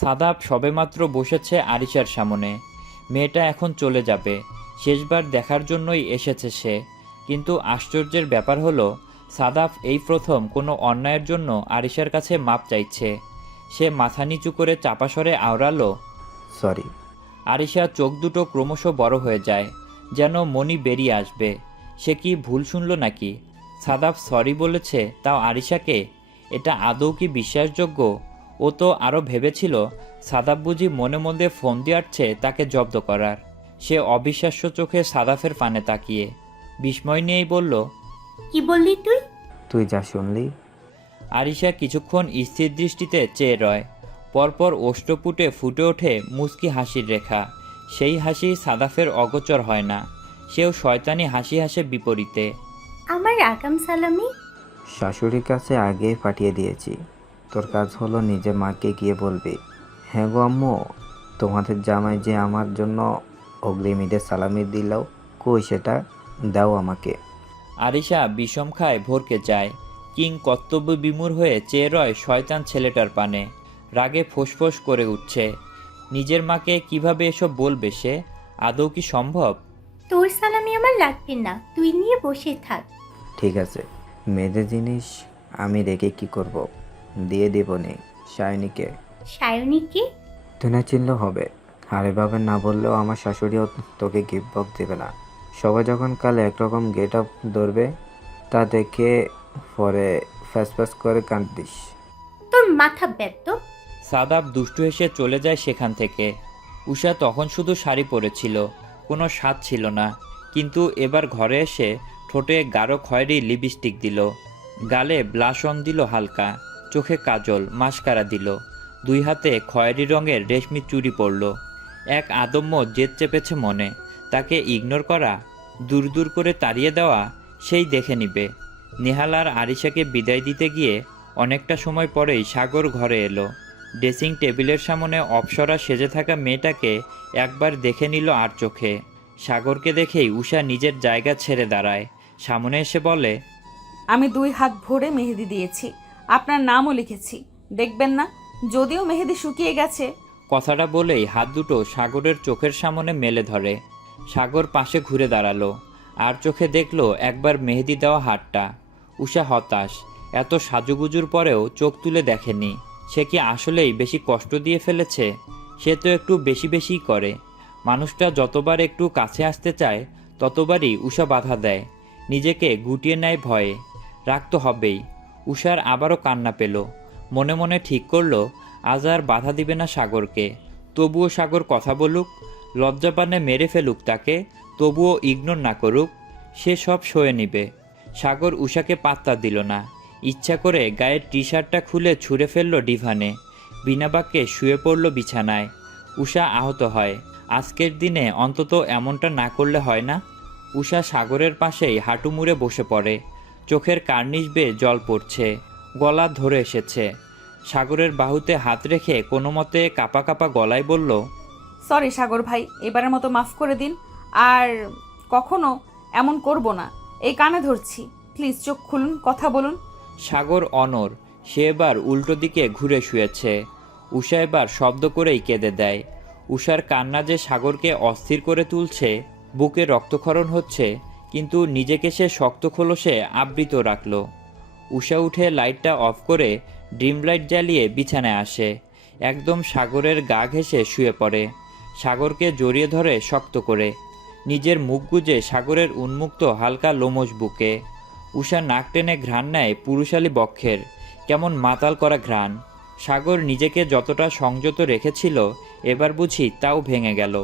সাদাব সবেমাত্র বসেছে আরিশার সামনে। মেয়েটা এখন চলে যাবে, শেষবার দেখার জন্যই এসেছে সে। কিন্তু আশ্চর্যের ব্যাপার হলো, সাদাব এই প্রথম কোনো অন্যায়ের জন্য আরিশার কাছে মাপ চাইছে। সে মাথা নিচু করে চাপা স্বরে আওড়ালো, সরি। আরিশা চোখ দুটো ক্রমশ বড় হয়ে যায়, যেন মনি বেরিয়ে আসবে। সে কি ভুল শুনল নাকি? সাদাব সরি বলেছে, তাও আরিশাকে? এটা আদৌ কি বিশ্বাসযোগ্য? ও তো আরও ভেবেছিল সাদাব বুঝি মনে মধ্যে ফোন দিয়ে আসছে তাকে জব্দ করার। সে অবিশ্বাস্য চোখে সাদাফের পানে তাকিয়ে বিস্ময় নিয়েই বলল, কি বললি তুই? তুই যা শুনলি। আরিশা কিছুক্ষণ স্থির দৃষ্টিতে চেয়ে রয়। পরপর ওষ্ঠপুটে ফুটে ওঠে মুচকি হাসির রেখা। সেই হাসি সাদাফের অগোচর হয় না। সেও শয়তানি হাসি হাসে বিপরীতে। আমার আগাম সালামি। শাশুড়ির কাছে আগে পাঠিয়ে দিয়েছি। তোর কাজ হলো নিজের মাকে গিয়ে বলবি, হ্যাঁ গো আম্মু, তোমাদের জামাই যে আমার জন্য অগ্রিম ঈদের সালামি দিল, কই সেটা দাও আমাকে। আরিশা বিষম খায় ভরকে যায়। কিং কর্তব্য বিমূঢ় হয়ে চেয়ে রয় শয়তান ছেলেটার পানে। রাগে ফোঁসফোঁস করে উঠছে। নিজের মাকে কিভাবে এসব বলবে সে? আদৌ কি সম্ভব? তোর সালামি আমার লাগবে না, তুই নিয়ে বসে থাক। ঠিক আছে, মেয়েদের জিনিস আমি রেখে কি করব, দিয়ে দেব নে সায়নীকে। সায়নীকে? তুই না চিনলেও হবে। আর এভাবে না বললেও আমার শাশুড়িও তোকে গিফট বক্স দেবে না। সবাই যখন কাল একরকম গেট আপ ধরবে, তা দেখে পরে ফ্যাস ফ্যাস করে কাঁদিস। তোর মাথা ব্যর্থ। সাদাব দুষ্টু হেসে চলে যায় সেখান থেকে। উষা তখন শুধু শাড়ি পরেছিল, কোনো স্বাদ ছিল না। কিন্তু এবার ঘরে এসে ঠোঁটে গাঢ় খয়েরি লিপস্টিক দিল, গালে ব্লাশ অন দিল হালকা, চোখে কাজল মাস্কারা দিল, দুই হাতে খয়েরি রঙের রেশমি চুড়ি পরল। এক আদম্য জেদ চেপেছে মনে। তাকে ইগনোর করা, দূর দূর করে তাড়িয়ে দেওয়া, সেই দেখে নিবে। নেহাল আর আরিশাকে বিদায় দিতে গিয়ে অনেকটা সময় পরেই সাগর ঘরে এলো। ড্রেসিং টেবিলের সামনে অপসরা সেজে থাকা মেয়েটাকে একবার দেখে নিল আর চোখে। সাগরকে দেখেই উষা নিজের জায়গা ছেড়ে দাঁড়ায়, সামনে এসে বলে, আমি 2 হাত ভরে মেহেদি দিয়েছি, আপনার নামও লিখেছি, দেখবেন না? যদিও মেহেদি শুকিয়ে গেছে। কথাটা বলেই হাত দুটো সাগরের চোখের সামনে মেলে ধরে। সাগর পাশে ঘুরে দাঁড়ালো, আর চোখে দেখলো একবার মেহেদি দেওয়া হাতটা। উষা হতাশ, এত সাজুগুজুর পরেও চোখ তুলে দেখেনি। সে কি আসলেই বেশি কষ্ট দিয়ে ফেলেছে? সে তো একটু বেশি বেশিই করে। মানুষটা যতবার একটু কাছে আসতে চায় ততবারই উষা বাধা দেয়। নিজেকে গুটিয়ে নেয় ভয়ে। রাগ তো হবেই। উষার আবারও কান্না পেল। মনে মনে ঠিক করলো আজ আর বাধা দিবে না সাগরকে। তবুও সাগর কথা বলুক, লজ্জাপানে মেরে ফেলুক তাকে, তবুও ইগনোর না করুক, সে সব সয়ে নিবে। সাগর উষাকে পাত্তা দিল না। ইচ্ছা করে গায়ের টি শার্টটা খুলে ছুঁড়ে ফেলল ডিভানে। বিনা বাক্যে শুয়ে পড়ল বিছানায়। উষা আহত হয়। আজকের দিনে অন্তত এমনটা না করলে হয় না। উষা সাগরের পাশেই হাঁটু মুড়ে বসে পড়ে। চোখের কার্নিশ বেয়ে জল পড়ছে, গলা ধরে এসেছে। সাগরের বাহুতে হাত রেখে কোনো মতে কাঁপা কাঁপা গলায় বলল, সরি সাগর ভাই, এবারের মতো মাফ করে দিন। আর কখনো এমন করব না। এই কানে ধরছি, প্লিজ চোখ খুলুন, কথা বলুন। সাগর অনর। সে এবার উল্টো দিকে ঘুরে শুয়েছে। উষা এবার শব্দ করেই কেঁদে দেয়। উষার কান্না যে সাগরকে অস্থির করে তুলছে, বুকে রক্তক্ষরণ হচ্ছে, কিন্তু নিজেকে সে শক্ত খোলসে আবৃত রাখল। উষা উঠে লাইটটা অফ করে ড্রিম লাইট জ্বালিয়ে বিছানায় আসে। একদম সাগরের গা ঘেঁষে শুয়ে পড়ে। সাগরকে জড়িয়ে ধরে শক্ত করে। নিজের মুখ গুজে সাগরের উন্মুক্ত হালকা লোমশ বুকে। উষা নাক টেনে ঘ্রাণ নেয় পুরুষালী বক্ষের, কেমন মাতাল করা ঘ্রাণ। সাগর নিজেকে যতটা সংযত রেখেছিল এবার বুঝি তাও ভেঙে গেল।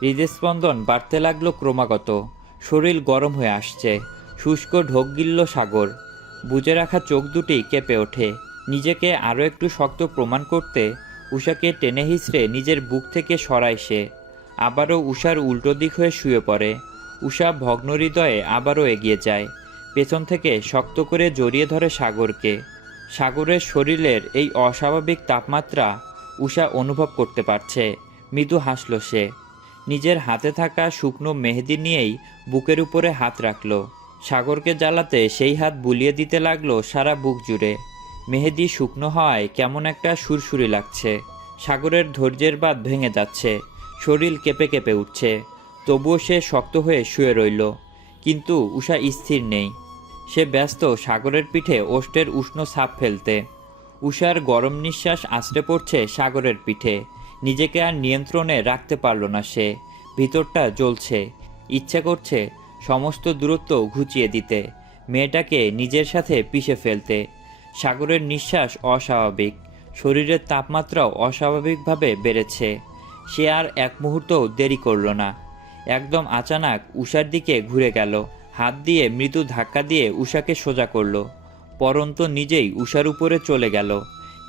হৃদস্পন্দন বাড়তে লাগলো ক্রমাগত। শরীর গরম হয়ে আসছে। শুষ্ক ঢোক গিলল সাগর। বুজে রাখা চোখ দুটি কেঁপে ওঠে। নিজেকে আরও একটু শক্ত প্রমাণ করতে উষাকে টেনে হিঁচড়ে নিজের বুক থেকে সরায় সে। আবারও উষার উল্টো দিক হয়ে শুয়ে পড়ে। উষা ভগ্ন হৃদয়ে আবারও এগিয়ে যায়। পেছন থেকে শক্ত করে জড়িয়ে ধরে সাগরকে। সাগরের শরীরের এই অস্বাভাবিক তাপমাত্রা উষা অনুভব করতে পারছে। মৃদু হাসল সে। নিজের হাতে থাকা শুকনো মেহেদি নিয়েই বুকের উপরে হাত রাখল। সাগরকে জ্বালাতে সেই হাত বুলিয়ে দিতে লাগলো সারা বুক জুড়ে। মেহেদি শুকনো হওয়ায় কেমন একটা সুরসুরি লাগছে। সাগরের ধৈর্যের বাঁধ ভেঙে যাচ্ছে, শরীর কেঁপে কেঁপে উঠছে। তবুও সে শক্ত হয়ে শুয়ে রইল, কিন্তু উষা স্থির নেই। সে ব্যস্ত সাগরের পিঠে ওষ্ঠের উষ্ণ ছাপ ফেলতে। উষার গরম নিঃশ্বাস আছড়ে পড়ছে সাগরের পিঠে। নিজেকে আর নিয়ন্ত্রণে রাখতে পারল না সে। ভিতরটা জ্বলছে, ইচ্ছে করছে সমস্ত দূরত্ব ঘুচিয়ে দিতে, মেয়েটাকে নিজের সাথে পিষে ফেলতে। সাগরের নিঃশ্বাস অস্বাভাবিক, শরীরের তাপমাত্রাও অস্বাভাবিকভাবে বেড়েছে। সে আর এক মুহূর্তও দেরি করল না। একদম আচানক উষার দিকে ঘুরে গেল, হাত দিয়ে মৃদু ধাক্কা দিয়ে উষাকে সোজা করল। পরন্ত নিজেই উষার উপরে চলে গেল,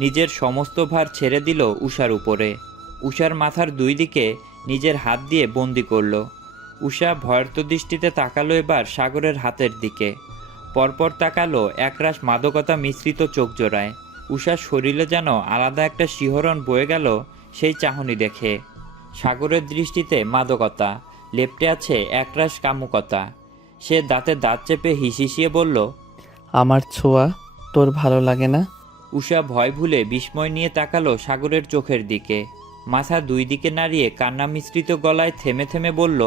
নিজের সমস্ত ভার ছেড়ে দিল উষার উপরে। উষার মাথার দুই দিকে নিজের হাত দিয়ে বন্দি করল। উষা ভয়ার্ত দৃষ্টিতে তাকালো এবার সাগরের হাতের দিকে। পরপর তাকালো একরাশ মাদকতা মিশ্রিত চোখ জোড়ায়। উষার শরীরে যেন আলাদা একটা শিহরণ বয়ে গেল সেই চাহনি দেখে। সাগরের দৃষ্টিতে মাদকতা, লেপ্টে আছে একরাশ কামুকতা। সে দাঁতে দাঁত চেপে হিসিয়ে বলল, আমার ছোঁয়া তোর ভালো লাগে না? উষা ভয় ভুলে বিস্ময় নিয়ে তাকালো সাগরের চোখের দিকে। মাথা দুই দিকে নাড়িয়ে কান্না মিশ্রিত গলায় থেমে থেমে বলল,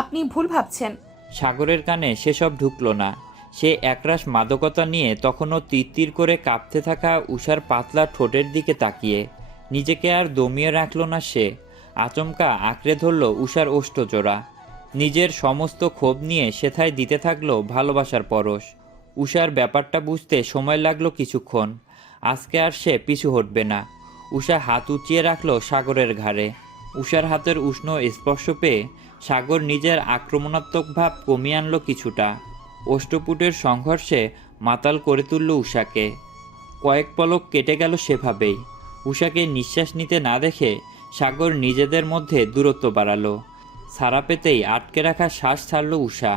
আপনি ভুল ভাবছেন। সাগরের কানে সেসব ঢুকল না। সে একরাশ মাদকতা নিয়ে তখনও তিরতির করে কাঁপতে থাকা উষার পাতলা ঠোঁটের দিকে তাকিয়ে নিজেকে আর দমিয়ে রাখল না সে। আচমকা আঁকড়ে ধরল উষার ওষ্ঠজোড়া। নিজের সমস্ত ক্ষোভ নিয়ে সেথায় দিতে থাকলো ভালোবাসার পরশ। উষার ব্যাপারটা বুঝতে সময় লাগলো কিছুক্ষণ। আজকে আর সে পিছু হটবে না। উষা হাত উঁচিয়ে রাখলো সাগরের ঘাড়ে। উষার হাতের উষ্ণ স্পর্শ পেয়ে সাগর নিজের আক্রমণাত্মক ভাব কমিয়ে আনলো কিছুটা। অষ্টপুটের সংঘর্ষে মাতাল করে তুলল উষাকে। কয়েক পলক কেটে গেল সেভাবেই। উষাকে নিঃশ্বাস নিতে না দেখে সাগর নিজেদের মধ্যে দূরত্ব বাড়ালো। ছাড়া পেতেই আটকে রাখা শ্বাস ছাড়ল উষা।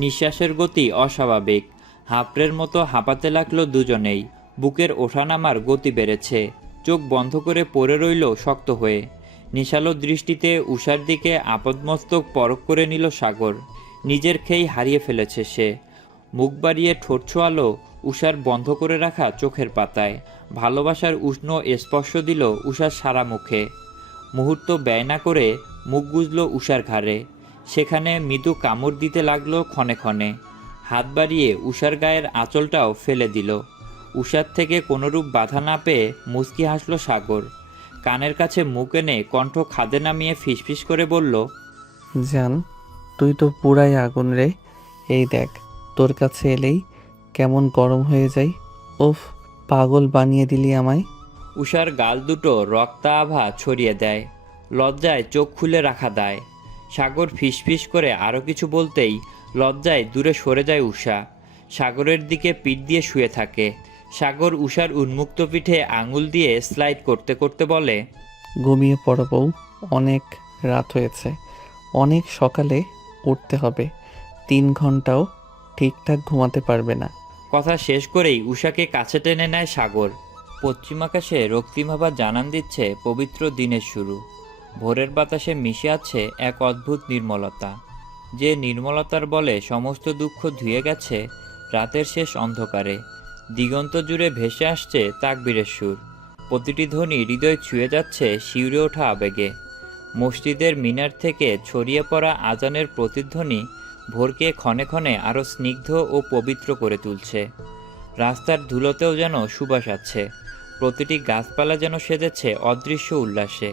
নিঃশ্বাসের গতি অস্বাভাবিক, হাঁপড়ের মতো হাঁপাতে লাগলো দুজনেই। বুকের ওঠানামার গতি বেড়েছে। চোখ বন্ধ করে পড়ে রইল শক্ত হয়ে। নিশালো দৃষ্টিতে উষার দিকে আপদমস্তক পরখ করে নিল সাগর। নিজের খেই হারিয়ে ফেলেছে সে। মুখ বাড়িয়ে ঠোঁট ছোঁয়ালো উষার বন্ধ করে রাখা চোখের পাতায়। ভালোবাসার উষ্ণ স্পর্শ দিল উষার সারা মুখে। মুহূর্ত ব্যয় না করে মুখ গুজল উষার ঘাড়ে। সেখানে মৃদু কামড় দিতে লাগলো ক্ষণে ক্ষণে। হাত বাড়িয়ে উষার গায়ের আঁচলটাও ফেলে দিল। উষার থেকে কোনোরূপ বাধা না পেয়ে মুচকি হাসল সাগর। কানের কাছে মুখ এনে কণ্ঠ খাদে নামিয়ে ফিসফিস করে বলল, জান, তুই তো পুরাই আগুন রে। এই দেখ, তোর কাছে এলেই কেমন গরম হয়ে যাই। উফ, পাগল বানিয়ে দিলি আমায়। উষার গাল দুটো রক্তাভা ছড়িয়ে দেয়। লজ্জায় চোখ খুলে রাখা দায়। সাগর ফিসফিস করে আরও কিছু বলতেই লজ্জায় দূরে সরে যায় উষা। সাগরের দিকে পিঠ দিয়ে শুয়ে থাকে। সাগর উষার উন্মুক্ত পিঠে আঙুল দিয়ে স্লাইড করতে করতে বলে, ঘুমিয়ে পড়ো বউ, অনেক রাত হয়েছে, অনেক সকালে উঠতে হবে। 3 ঘন্টাও ঠিকঠাক ঘুমাতে পারবে না। কথা শেষ করেই উষাকে কাছে টেনে নেয় সাগর। পশ্চিম আকাশে রক্তিমাভা জানান দিচ্ছে পবিত্র দিনের শুরু। ভোরের বাতাসে মিশে আছে এক অদ্ভুত নির্মলতা, যে নির্মলতার বলে সমস্ত দুঃখ ধুয়ে গেছে রাতের শেষ অন্ধকারে। দিগন্ত জুড়ে ভেসে আসছে তাকবীরের সুর। প্রতিটি ধ্বনি হৃদয় ছুঁয়ে যাচ্ছে শিউরে ওঠা আবেগে। মসজিদের মিনার থেকে ছড়িয়ে পড়া আজানের প্রতিধ্বনি ভোরকে ক্ষণে ক্ষণে আরও স্নিগ্ধ ও পবিত্র করে তুলছে। রাস্তার ধুলোতেও যেন সুবাস আছে। প্রতিটি গাছপালা যেন সেজেছে অদৃশ্য উল্লাসে।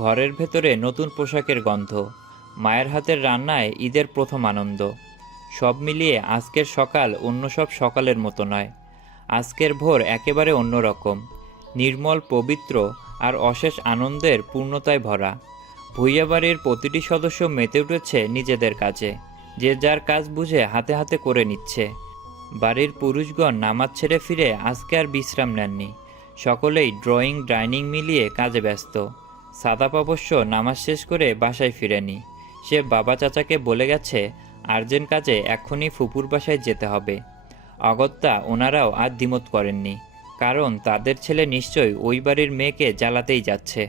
ঘরের ভেতরে নতুন পোশাকের গন্ধ, মায়ের হাতের রান্নায় ঈদের প্রথম আনন্দ। সব মিলিয়ে আজকের সকাল অন্য সব সকালের মতো নয়। আজকের ভোর একেবারে অন্যরকম, নির্মল, পবিত্র আর অশেষ আনন্দের পূর্ণতায় ভরা। ভূঁইয়া বাড়ির প্রতিটি সদস্য মেতে উঠেছে নিজেদের কাজে। যে যার কাজ বুঝে হাতে হাতে করে নিচ্ছে। বাড়ির পুরুষগণ নামাজ ছেড়ে ফিরে আজকে আর বিশ্রাম নেননি। সকলেই ড্রয়িং ডাইনিং মিলিয়ে কাজে ব্যস্ত। সাদাপ অবশ্য নামাজ শেষ করে বাসায় ফিরেনি। সে বাবা চাচাকে বলে গেছে আর্জেন্ট কাজে এক্ষুনি ফুপুর বাসায় যেতে হবে। অগত্যা ওনারাও আর দ্বিমত করেননি, কারণ তাদের ছেলে নিশ্চয়ই ওই বাড়ির মেয়েকে জ্বালাতেই যাচ্ছে।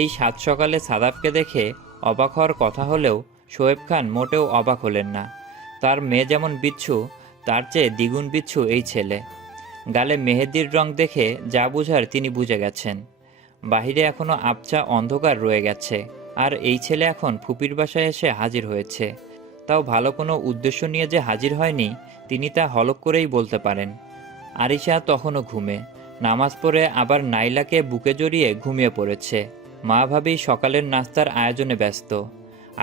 এই সাত সকালে সাদাপকে দেখে অবাক হওয়ার কথা হলেও শোয়েব খান মোটেও অবাক হলেন না। তার মেয়ে যেমন বিচ্ছু, তার চেয়ে দ্বিগুণ বিচ্ছু এই ছেলে। গালে মেহেদির রং দেখে যা বুঝার তিনি বুঝে গেছেন। বাহিরে এখনো আবছা অন্ধকার রয়ে গেছে, আর এই ছেলে এখন ফুপির বাসায় এসে হাজির হয়েছে। তাও ভালো কোনো উদ্দেশ্য নিয়ে যে হাজির হয়নি তিনি তা হলক করেই বলতে পারেন। আরিশা তখনও ঘুমে, নামাজ পড়ে আবার নাইলাকে বুকে জড়িয়ে ঘুমিয়ে পড়েছে। মা ভাবি সকালের নাস্তার আয়োজনে ব্যস্ত।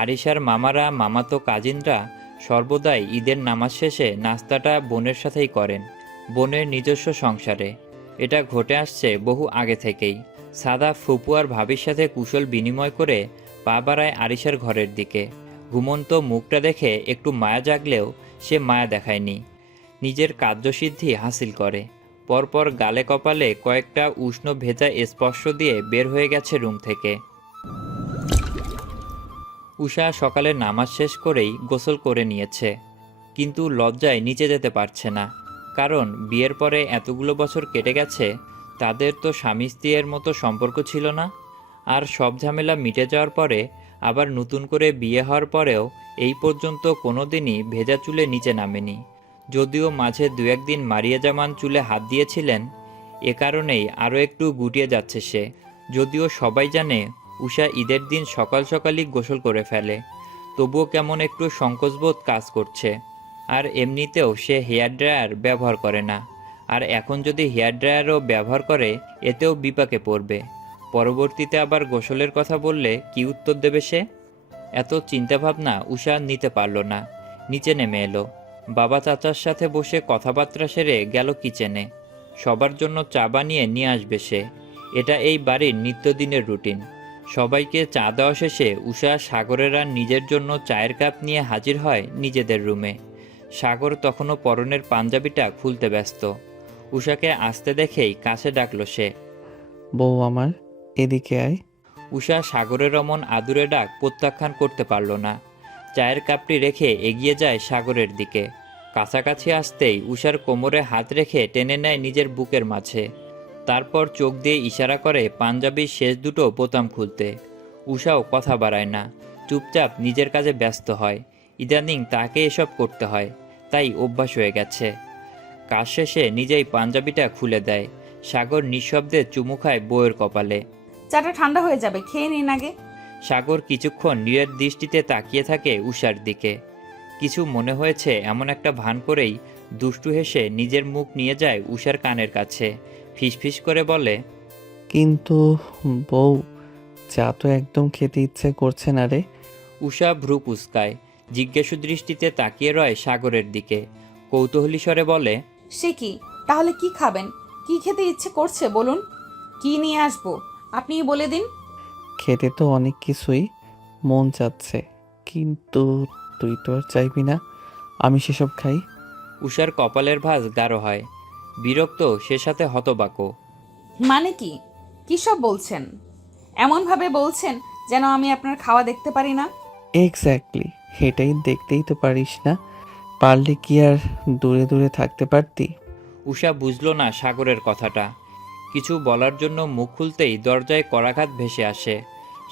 আরিশার মামারা, মামাতো কাজিনরা সর্বদাই ঈদের নামাজ শেষে নাস্তাটা বোনের সাথেই করেন, বোনের নিজস্ব সংসারে। এটা ঘটে আসছে বহু আগে থেকেই। সাদা ফুপু আর ভাবির সাথে কুশল বিনিময় করে পা বাড়ায় আরিশার ঘরের দিকে। ঘুমন্ত মুখটা দেখে একটু মায়া জাগলেও সে মায়া দেখায়নি, নিজের কার্যসিদ্ধি হাসিল করে। পরপর গালে কপালে কয়েকটা উষ্ণ ভেজা স্পর্শ দিয়ে বের হয়ে গেছে রুম থেকে। উষা সকালে নামাজ শেষ করেই গোসল করে নিয়েছে, কিন্তু লজ্জায় নিচে যেতে পারছে না। কারণ বিয়ের পরে এতগুলো বছর কেটে গেছে, তাদের তো স্বামী স্ত্রীর মতো সম্পর্ক ছিল না। আর সব ঝামেলা মিটে যাওয়ার পরে আবার নতুন করে বিয়ে হওয়ার পরেও এই পর্যন্ত কোনো দিনই ভেজা চুলে নিচে নামেনি। যদিও মাঝে দু একদিন মারিয়া জামান চুলে হাত দিয়েছিলেন, এ কারণেই আরও একটু গুটিয়ে যাচ্ছে সে। যদিও সবাই জানে উষা ঈদের দিন সকাল সকালই গোসল করে ফেলে, তবুও কেমন একটু সংকোচবোধ কাজ করছে। আর এমনিতেও সে হেয়ার ড্রায়ার ব্যবহার করে না, আর এখন যদি হেয়ার ড্রায়ারও ব্যবহার করে এতেও বিপাকে পড়বে। পরবর্তীতে আবার গোসলের কথা বললে কি উত্তর দেবে সে? এত চিন্তাভাবনা উষা নিতে পারল না, নিচে নেমে এলো। বাবা চাচার সাথে বসে কথাবার্তা সেরে গেল কিচেনে। সবার জন্য চা বানিয়ে নিয়ে আসবে সে, এটা এই বাড়ির নিত্যদিনের রুটিন। সবাইকে চা দেওয়া শেষে উষা, সাগরেরা নিজের জন্য চায়ের কাপ নিয়ে হাজির হয় নিজেদের রুমে। সাগর তখনও পরনের পাঞ্জাবিটা খুলতে ব্যস্ত। উষাকে আসতে দেখেই কাছে ডাকলো সে। বউ আমার, এদিকে আয়। উষা সাগরের অমন আদুরে ডাক প্রত্যাখ্যান করতে পারল না। চায়ের কাপটি রেখে এগিয়ে যায় সাগরের দিকে। কাছাকাছি আসতেই উষার কোমরে হাত রেখে টেনে নেয় নিজের বুকের মাঝে। তারপর চোখ দিয়ে ইশারা করে পাঞ্জাবির শেষ দুটো বোতাম খুলতে। উষাও কথা বাড়ায় না, চুপচাপ নিজের কাজে ব্যস্ত হয়। ইদানিং তাকে এসব করতে হয়, তাই অভ্যাস হয়ে গেছে। কাজ শেষে নিজেই পাঞ্জাবিটা খুলে দেয়। সাগর নিঃশব্দে চুমু খায় বউয়ের কপালে। চাটা ঠান্ডা হয়ে যাবে, খেয়ে নিন আগে। সাগর কিছুক্ষণ নীরের দৃষ্টিতে তাকিয়ে থাকে উষার দিকে। কিছু মনে হয়েছে এমন একটা ভান করেই দুষ্টু হেসে নিজের মুখ নিয়ে যায় উষার কানের কাছে। ফিসফিস করে বলে, কিন্তু বউ, চা তো একদম খেতে ইচ্ছে করছে না রে। উষা ভ্রু কুঁচকায়, জিজ্ঞাসু দৃষ্টিতে তাকিয়ে রয় সাগরের দিকে। কৌতূহলী স্বরে বলে, সে কি? তাহলে কি খাবেন? কি খেতে ইচ্ছে করছে বলুন, কি নিয়ে আসবো আপনিই বলে দিন। খেতে তো অনেক কিছুই মন চাচ্ছে, কিন্তু তুই তো আর চাইবি না আমি সেসব খাই। উষার কপালের ভাঁজ গাঢ় হয়। বিরক্ত, সে সাথে হতবাকও। মানে কি? কি সব বলছেন? এমনভাবে বলছেন যেন আমি আপনার খাওয়া দেখতে পারি না। এক্স্যাক্টলি, এটাই দেখতেই তো পারিস না, পারলে কি আর দূরে দূরে থাকতে পারতি? উষা বুঝল না সাগরের কথাটা। কিছু বলার জন্য মুখ খুলতেই দরজায় করাঘাত ভেসে আসে।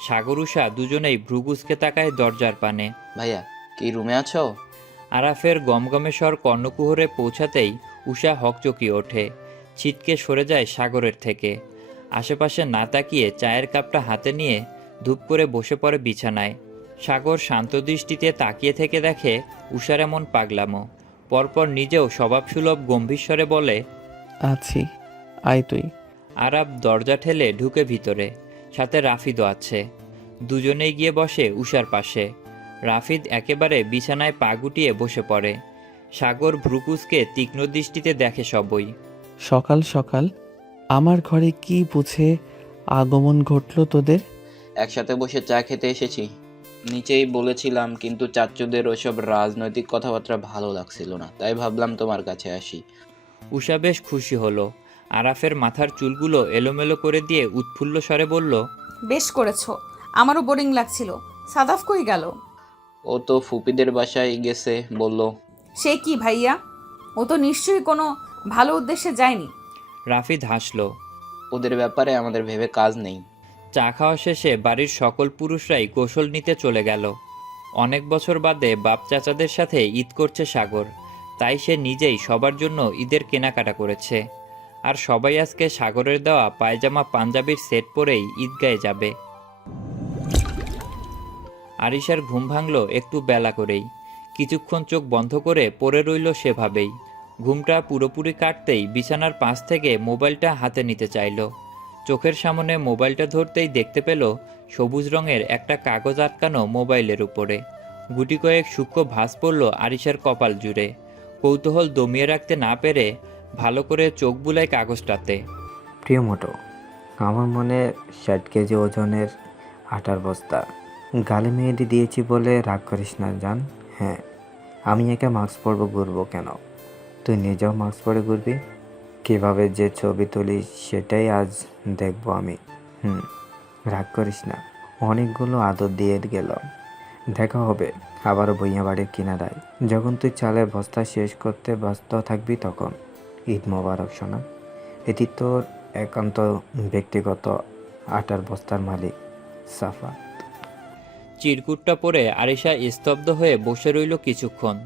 সাগর উষা দুজনেই ভ্রুকুচকে তাকায় দরজার পানে। ভাইয়া, কি রুমে আছো? আরাফের গমগমে স্বর কর্ণকুহরে পৌঁছাতেই উষা হকচকিয়ে ওঠে, ছিটকে সরে যায় সাগরের থেকে। আশেপাশে না তাকিয়ে চায়ের কাপটা হাতে নিয়ে ধূপ করে বসে পড়ে বিছানায়। সাগর শান্ত দৃষ্টিতে তাকিয়ে থেকে দেখে উষার এমন পাগলামো। পরপর নিজেও স্বভাবসুলভ গম্ভীর স্বরে বলে, আছি, আয় তুই। আরাফ দরজা ঠেলে ঢুকে ভিতরে, সাথে রাফিদও আছে। দুজনেই গিয়ে বসে উষার পাশে। রাফিদ একেবারে বিছানায় পা গুটিয়ে বসে পড়ে। সাগর ভ্রুকুচকে তীক্ষ্ণ দৃষ্টিতে দেখে সবই। সকাল সকাল আমার ঘরে কি বুঝে আগমন ঘটলো তোদের? একসাথে বসে চা খেতে এসেছি। নিচেই বলেছিলাম, কিন্তু চাচ্চুদের ওসব রাজনৈতিক কথাবার্তা ভালো লাগছিল না, তাই ভাবলাম তোমার কাছে আসি। উষা বেশ খুশি হলো। আরাফের মাথার চুলগুলো এলোমেলো করে দিয়ে উৎফুল্ল স্বরে বলল, বেশ করেছো, আমারও বোরিং লাগছিল। সাদাফ কই গেল? ও তো ফুপিদের বাসায় গেছে বলল। সে কি ভাইয়া? ও তো নিশ্চয়ই কোনো ভালো উদ্দেশ্যে যায়নি। রাফিদ হাসল। ওদের ব্যাপারে আমাদের ভেবে কাজ নেই। চা খাওয়া শেষে বাড়ির সকল পুরুষরাই গোসল নিতে চলে গেল। অনেক বছর বাদে বাপ চাচাদের সাথে ঈদ করছে সাগর, তাই সে নিজেই সবার জন্য ঈদের কেনাকাটা করেছে। আর সবাই আজকে সাগরের দেওয়া পায়জামা পাঞ্জাবির সেট পরেই ঈদগায়ে যাবে। আরিশার ঘুম ভাঙল একটু বেলা করেই। কিছুক্ষণ চোখ বন্ধ করে পড়ে রইল সেভাবেই। ঘুমটা পুরোপুরি কাটতেই বিছানার পাশ থেকে মোবাইলটা হাতে নিতে চাইল। চোখের সামনে মোবাইলটা ধরতেই দেখতে পেল সবুজ রঙের একটা কাগজ আটকানো মোবাইলের উপরে। গুটি কয়েক সূক্ষ্ম ভাঁজ পড়ল আরিশার কপাল জুড়ে। কৌতূহল দমিয়ে রাখতে না পেরে ভালো করে চোখ বুলায় কাগজটাতে। প্রিয় মোটো, আমার মনে 60 কেজি ওজনের আটার বস্তা। গালে মেহেদি দিয়েছি বলে রাগ করিস না জান। হ্যাঁ, আমি একা মাস্ক পরবো, ঘুরবো কেন? তুই নিজেও মাস্ক পরে ঘুরবি। কীভাবে যে ছবি তুলিস সেটাই আজ দেখবো আমি। রাগ করিস না, অনেকগুলো আদর দিয়ে গেল। দেখা হবে আবারও ভুঁইয়া বাড়ির কিনারায়। যখন তুই চালের বস্তা শেষ করতে ব্যস্ত থাকবি তখন। ঈদ মোবারক সোনা। এটি তোর একান্ত ব্যক্তিগত আটার বস্তার মালিক সাফা। চিরকুটটা পরে আরিশা স্তব্ধ হয়ে বসে রইল কিছুক্ষণ।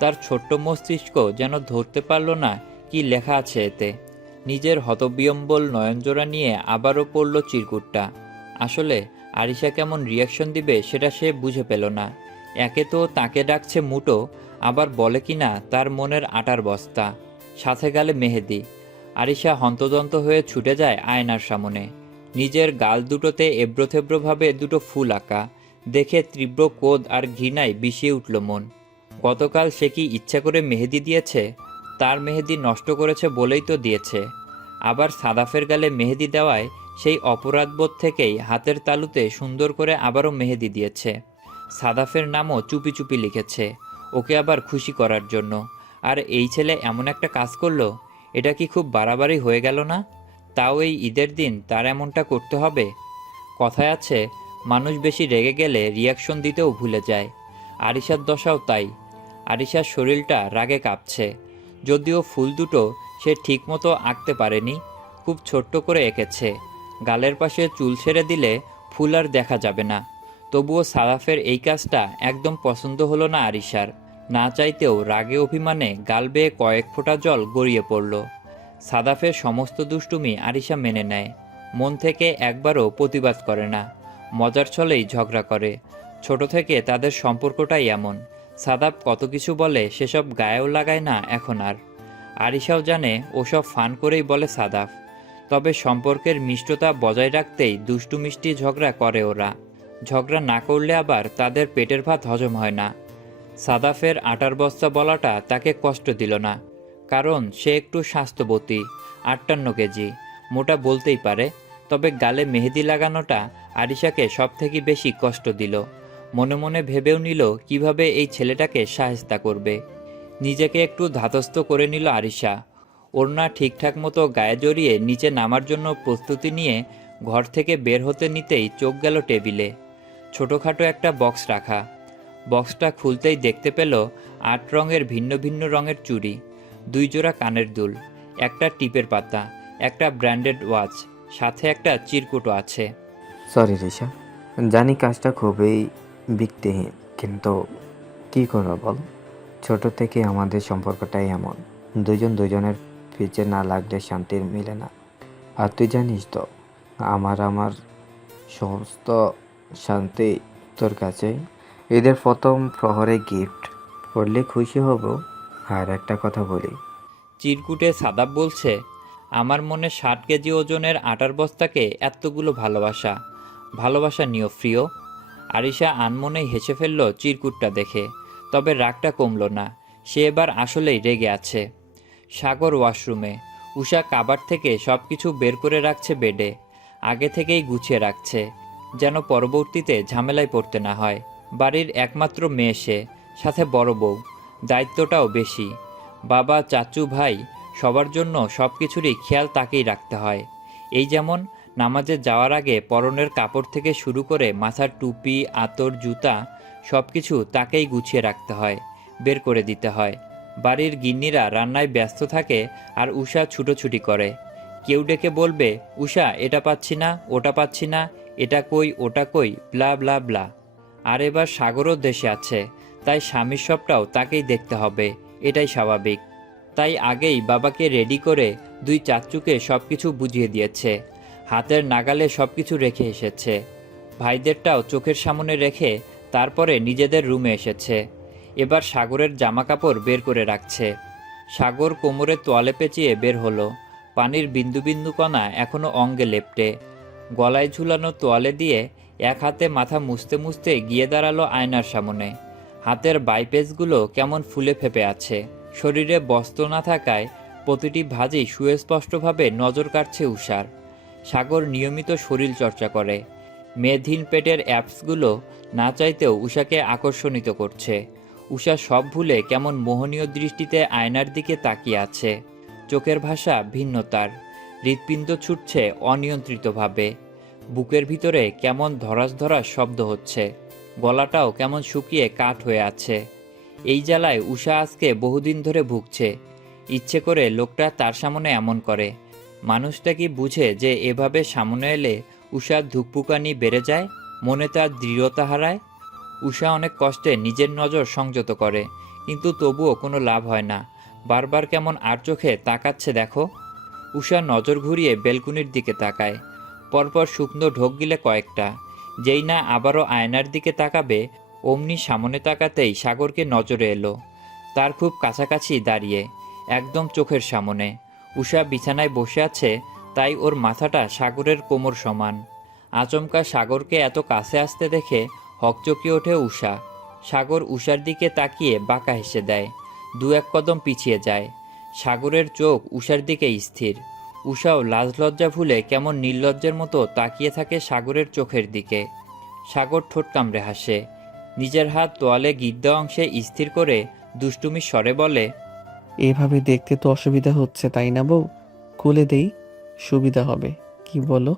তার ছোট্ট মস্তিষ্ক যেন ধরতে পারল না কি লেখা আছে এতে। নিজের হতবিহ্বল নয়নজোড়া নিয়ে আবারও পড়ল চিরকুটটা। আসলে আরিশা কেমন রিয়াকশন দিবে সেটা সে বুঝে পেল না। একে তো তাকে ডাকছে মুটো, আবার বলে কিনা তার মনের আটার বস্তা, সাথে গালে মেহেদি। আরিশা হন্তদন্ত হয়ে ছুটে যায় আয়নার সামনে। নিজের গাল দুটোতে এবড়োথেবড়োভাবে দুটো ফুল আঁকা দেখে তীব্র ক্রোধ আর ঘৃণায় বিষিয়ে উঠল মন। গতকাল সে কি ইচ্ছা করে মেহেদি দিয়েছে? তার মেহেদি নষ্ট করেছে বলেই তো দিয়েছে। আবার সাদাফের গালে মেহেদি দেওয়ায় সেই অপরাধবোধ থেকেই হাতের তালুতে সুন্দর করে আবারও মেহেদি দিয়েছে। সাদাফের নামও চুপি চুপি লিখেছে, ওকে আবার খুশি করার জন্য। আর এই ছেলে এমন একটা কাজ করলো, এটা কি খুব বাড়াবাড়ি হয়ে গেল না? তাও এই ঈদের দিন তার এমনটা করতে হবে? কথায় আছে, মানুষ বেশি রেগে গেলে রিয়াকশন দিতেও ভুলে যায়। আরিশার দশাও তাই। আরিশার শরীরটা রাগে কাঁপছে। যদিও ফুল দুটো সে ঠিকমতো আঁকতে পারেনি, খুব ছোট্ট করে এঁকেছে। গালের পাশে চুল ছেড়ে দিলে ফুল আর দেখা যাবে না। তবুও সাদাফের এই কাজটা একদম পছন্দ হলো না আরিশার। না চাইতেও রাগে অভিমানে গাল বেয়ে কয়েক ফোঁটা জল গড়িয়ে পড়ল। সাদাফের সমস্ত দুষ্টুমি আরিশা মেনে নেয়, মন থেকে একবারও প্রতিবাদ করে না। মজার ছলেই ঝগড়া করে। ছোট থেকে তাদের সম্পর্কটাই এমন। সাদাফ কত কিছু বলে, সেসব গায়েও লাগায় না এখন আর। আরিশাও জানে ওসব ফান করেই বলে সাদাফ। তবে সম্পর্কের মিষ্টতা বজায় রাখতেই দুষ্টু মিষ্টি ঝগড়া করে ওরা। ঝগড়া না করলে আবার তাদের পেটের ভাত হজম হয় না। সাদাফের আটার বস্তা বলাটা তাকে কষ্ট দিল না, কারণ সে একটু স্বাস্থ্যবতী, 58 কেজি, মোটা বলতেই পারে। তবে গালে মেহেদি লাগানোটা আরিশাকে সব থেকে বেশি কষ্ট দিল। মনে মনে ভেবেও নিল কিভাবে এই ছেলেটাকে সাহায্য করবে। নিজেকে একটু ধাতস্থ করে নিল আরিশা। ওড়না ঠিকঠাক মতো গায়ে জড়িয়ে নিচে নামার জন্য প্রস্তুতি নিয়ে ঘর থেকে বের হতে নিতেই চোখ গেল টেবিলে। ছোটোখাটো একটা বক্স রাখা। বক্সটা খুলতেই দেখতে পেল 8 রঙের ভিন্ন ভিন্ন রঙের চুড়ি, 2 জোড়া কানের দুল, একটা টিপের পাতা, একটা ব্র্যান্ডেড ওয়াচ, সাথে একটা চিরকুটও আছে। সরি রিশা, জানি কাজটা খুবই ভিত্তিহীন, কিন্তু কি করবো বল? ছোট থেকে আমাদের সম্পর্কটাই এমন, দুজন দুজনের পিছে না লাগলে শান্তির মিলে না। আর তুই জানিস তো, আমার সমস্ত শান্তি তোর কাছে। ঈদের প্রথম প্রহরে গিফট করলে খুশি হব। আর একটা কথা বলি, চিরকুটে সাদাব বলছে, আমার মনে 60 কেজি ওজনের আটার বস্তাকে এতগুলো ভালোবাসা নিও প্রিয়। আরিশা আনমনেই হেসে ফেলল চিরকুটটা দেখে। তবে রাগটা কমল না, সে এবার আসলেই রেগে আছে। সাগর ওয়াশরুমে, উষা কাবার থেকে সব কিছু বের করে রাখছে বেডে। আগে থেকেই গুছিয়ে রাখছে, যেন পরবর্তীতে ঝামেলায় পড়তে না হয়। বাড়ির একমাত্র মেয়ে সে, সাথে বড় বউ, দায়িত্বটাও বেশি। বাবা, চাচু, ভাই, সবার জন্য সব কিছুরই খেয়াল তাকেই রাখতে হয়। এই যেমন নামাজে যাওয়ার আগে পরনের কাপড় থেকে শুরু করে মাথার টুপি, আতর, জুতা সব কিছু তাকেই গুছিয়ে রাখতে হয়, বের করে দিতে হয়। বাড়ির গিন্নিরা রান্নায় ব্যস্ত থাকে আর উষা ছুটোছুটি করে। কেউ ডেকে বলবে, উষা এটা পাচ্ছি না, ওটা পাচ্ছি না, এটা কই, ওটা কই, ব্লা ব্লা ব্লা। আর এবার সাগরও দেশে আছে, তাই স্বামীর সবটাও তাকেই দেখতে হবে, এটাই স্বাভাবিক। তাই আগেই বাবাকে রেডি করে দুই চাচ্চুকে সব কিছু বুঝিয়ে দিয়েছে, হাতের নাগালে সব কিছু রেখে এসেছে। ভাইদেরটাও চোখের সামনে রেখে তারপরে নিজেদের রুমে এসেছে। এবার সাগরের জামাকাপড় বের করে রাখছে। সাগর কোমরে তোয়ালে পেঁচিয়ে বের হলো। পানির বিন্দু বিন্দু কণা এখনো অঙ্গে লেপ্টে। গলায় ঝুলানো তোয়ালে দিয়ে এক হাতে মাথা মুছতে মুছতে গিয়ে দাঁড়ালো আয়নার সামনে। হাতের বাইপেসগুলো কেমন ফুলে ফেপে আছে। শরীরে বস্ত্র না থাকায় প্রতিটি ভাঁজই সুস্পষ্টভাবে নজর কাটছে উষার। সাগর নিয়মিত শরীর চর্চা করে। মেদহীন পেটের অ্যাপসগুলো না চাইতেও উষাকে আকর্ষণিত করছে। উষা সব ভুলে কেমন মোহনীয় দৃষ্টিতে আয়নার দিকে তাকিয়ে আছে। চোখের ভাষা ভিন্ন তার। হৃৎপিণ্ড ছুটছে অনিয়ন্ত্রিতভাবে। বুকের ভিতরে কেমন ধরাস ধরাস শব্দ হচ্ছে। গলাটাও কেমন শুকিয়ে কাঠ হয়ে আছে। এই জ্বালায় উষা আজকে বহুদিন ধরে ভুগছে। ইচ্ছে করে লোকটা তার সামনে এমন করে। মানুষটা কি বুঝে যে এভাবে সামনে এলে উষার ধুকপুকানি বেড়ে যায়, মনে তার দৃঢ়তা হারায়? উষা অনেক কষ্টে নিজের নজর সংযত করে, কিন্তু তবুও কোনো লাভ হয় না। বারবার কেমন আর চোখে তাকাচ্ছে দেখো। উষা নজর ঘুরিয়ে বেলকুনির দিকে তাকায়। পরপর শুকনো ঢোক গিলে কয়েকটা। যেই না আবারও আয়নার দিকে তাকাবে, অমনি সামনে তাকাতেই সাগরকে নজরে এলো। তার খুব কাছাকাছি দাঁড়িয়ে, একদম চোখের সামনে। উষা বিছানায় বসে আছে, তাই ওর মাথাটা সাগরের কোমর সমান। আচমকা সাগরকে এত কাছে আসতে দেখে হকচকিয়ে ওঠে উষা। সাগর উষার দিকে তাকিয়ে বাঁকা হেসে দেয়, দু এক কদম পিছিয়ে যায়। সাগরের চোখ উষার দিকে স্থির। উষাও লাজ লজ্জা ভুলে কেমন নির্লজ্জের মতো তাকিয়ে থাকে সাগরের চোখের দিকে। সাগর ঠোঁট কামড়ে হাসে। নিজের হাত তোয়ালে গিদ্দা অংশে স্থির করে দুষ্টুমির স্বরে বলে, এভাবে দেখতে তো অসুবিধা হচ্ছে তাই না বউ? খুলে দেই, সুবিধা হবে, কি বলো?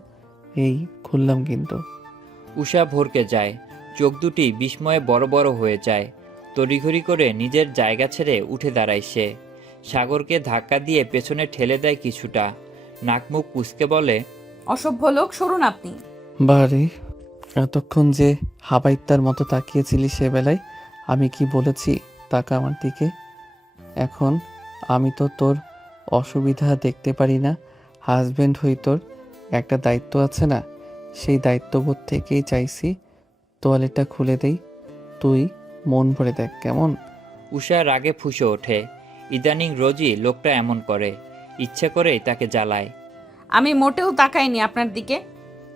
এই খুললাম কিন্তু। উষা ভরকে যায়। চোখ দুটি বিস্ময়ে বড় বড় হয়ে যায়। তড়িঘড়ি করে নিজের জায়গা ছেড়ে উঠে দাঁড়ায় সে। সাগরকে ধাক্কা দিয়ে পেছনে ঠেলে দেয় কিছুটা। নাকমুখ কুঁচকে বলে, অসভ্য লোক, সরুন আপনি। বারে, এতক্ষণ যে হাবাইত্তার মতো তাকিয়েছিলি সে বেলায় আমি কি বলেছি তাকা আমার দিকে? এখন আমি তো তোর অসুবিধা দেখতে পারি না। হাজবেন্ড হই তোর, একটা দায়িত্ব আছে না? সেই দায়িত্ববোধ থেকেই চাইছি তোয়ালেটা খুলে দেই, তুই মন ভরে দেখ কেমন। উষা রাগে ফুঁসে ওঠে। ইদানিং রোজই লোকটা এমন করে, ইচ্ছে করেই তাকে জ্বালায়। আমি মোটেও তাকাইনি আপনার দিকে।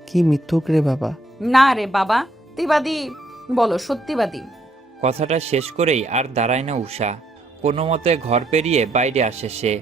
কি মিথ্যুক রে বাবা। না রে বাবা, সত্যিবাদী বলো, সত্যিবাদী। কথাটা শেষ করেই আর দাঁড়ায় না উষা। কোনো মতে ঘর পেরিয়ে বাইরে আসে সে।